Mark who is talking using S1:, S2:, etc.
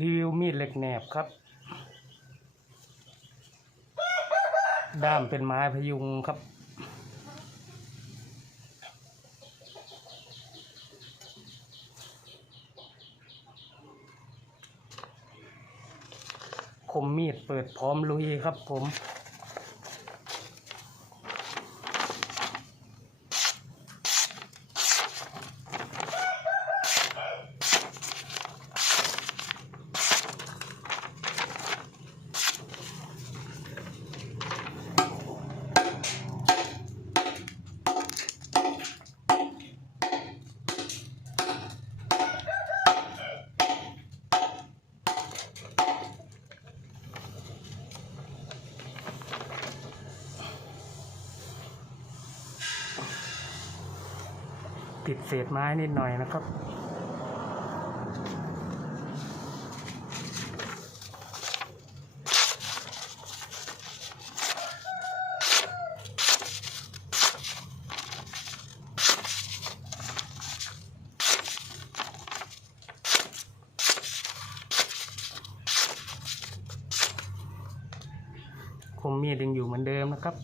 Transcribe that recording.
S1: รีวิวมีดเหล็กแหนบครับ ด้ามเป็นไม้พยุงครับ คมมีดเปิดพร้อมลุยครับผม ติดเศษไม้นิดหน่อยนะครับ คมมีดยังอยู่เหมือนเดิมนะครับ